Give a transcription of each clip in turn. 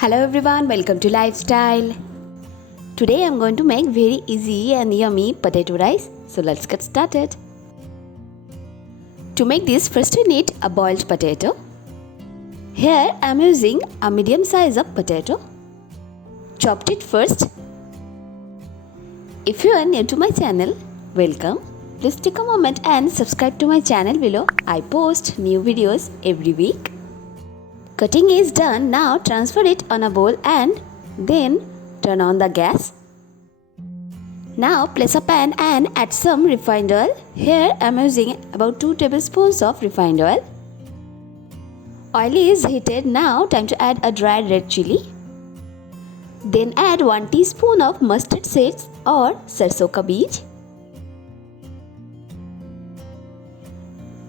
Hello everyone, welcome to Lifestyle. Today I'm going to make very easy and yummy potato rice. So let's get started. To make this, first we need a boiled potato. Here I'm using a medium size of potato. Chopped it first. If you are new to my channel, welcome. Please take a moment and subscribe to my channel below. I post new videos every week. Cutting is done. Now transfer it on a bowl and then turn on the gas. Now place a pan and add some refined oil. Here I am using about 2 tablespoons of refined oil. Oil is heated. Now time to add a dried red chili. Then add 1 teaspoon of mustard seeds or sarson ka beej.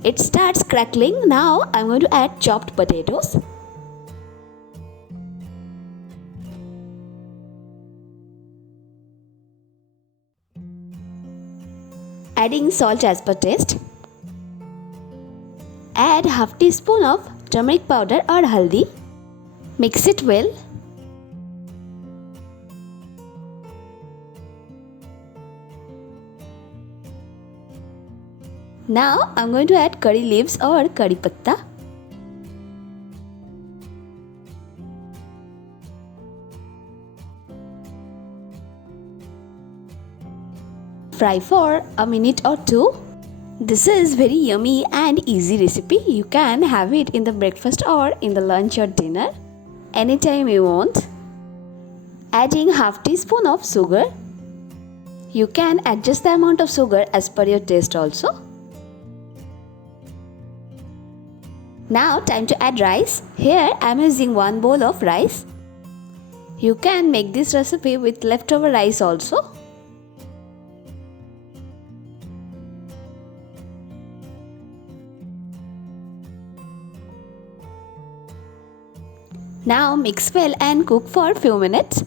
It starts crackling. Now I am going to add chopped potatoes. Adding salt as per taste. Add half teaspoon of turmeric powder or haldi. Mix it well. Now I'm going to add curry leaves or curry patta. Fry for a minute or two. This is very yummy and easy recipe. You can have it in the breakfast or in the lunch or dinner anytime you want. Adding half teaspoon of sugar. You can adjust the amount of sugar as per your taste also. Now time to add rice. Here I am using 1 bowl of rice. You can make this recipe with leftover rice also. Now mix well and cook for a few minutes.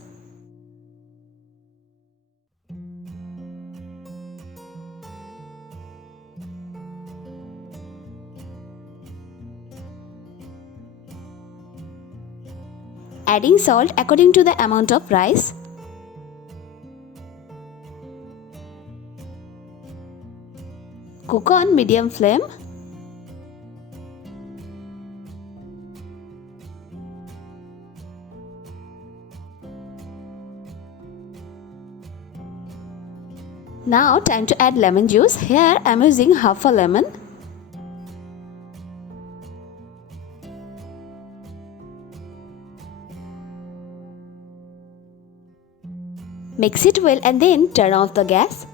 Adding salt according to the amount of rice. Cook on medium flame. Now time to add lemon juice. Here I am using half a lemon. Mix it well and then turn off the gas.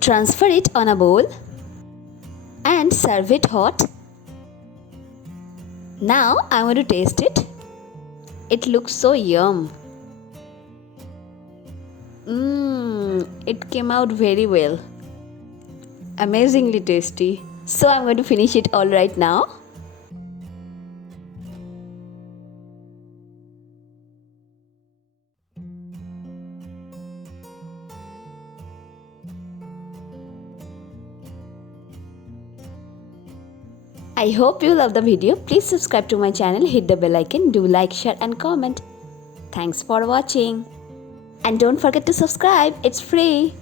Transfer it on a bowl and serve it hot. Now I am going to taste it. It looks so yum. It came out very well. Amazingly tasty. So I'm going to finish it all right now. I hope you love the video. Please subscribe to my channel, hit the bell icon, do like, share and comment. Thanks for watching. And don't forget to subscribe, it's free.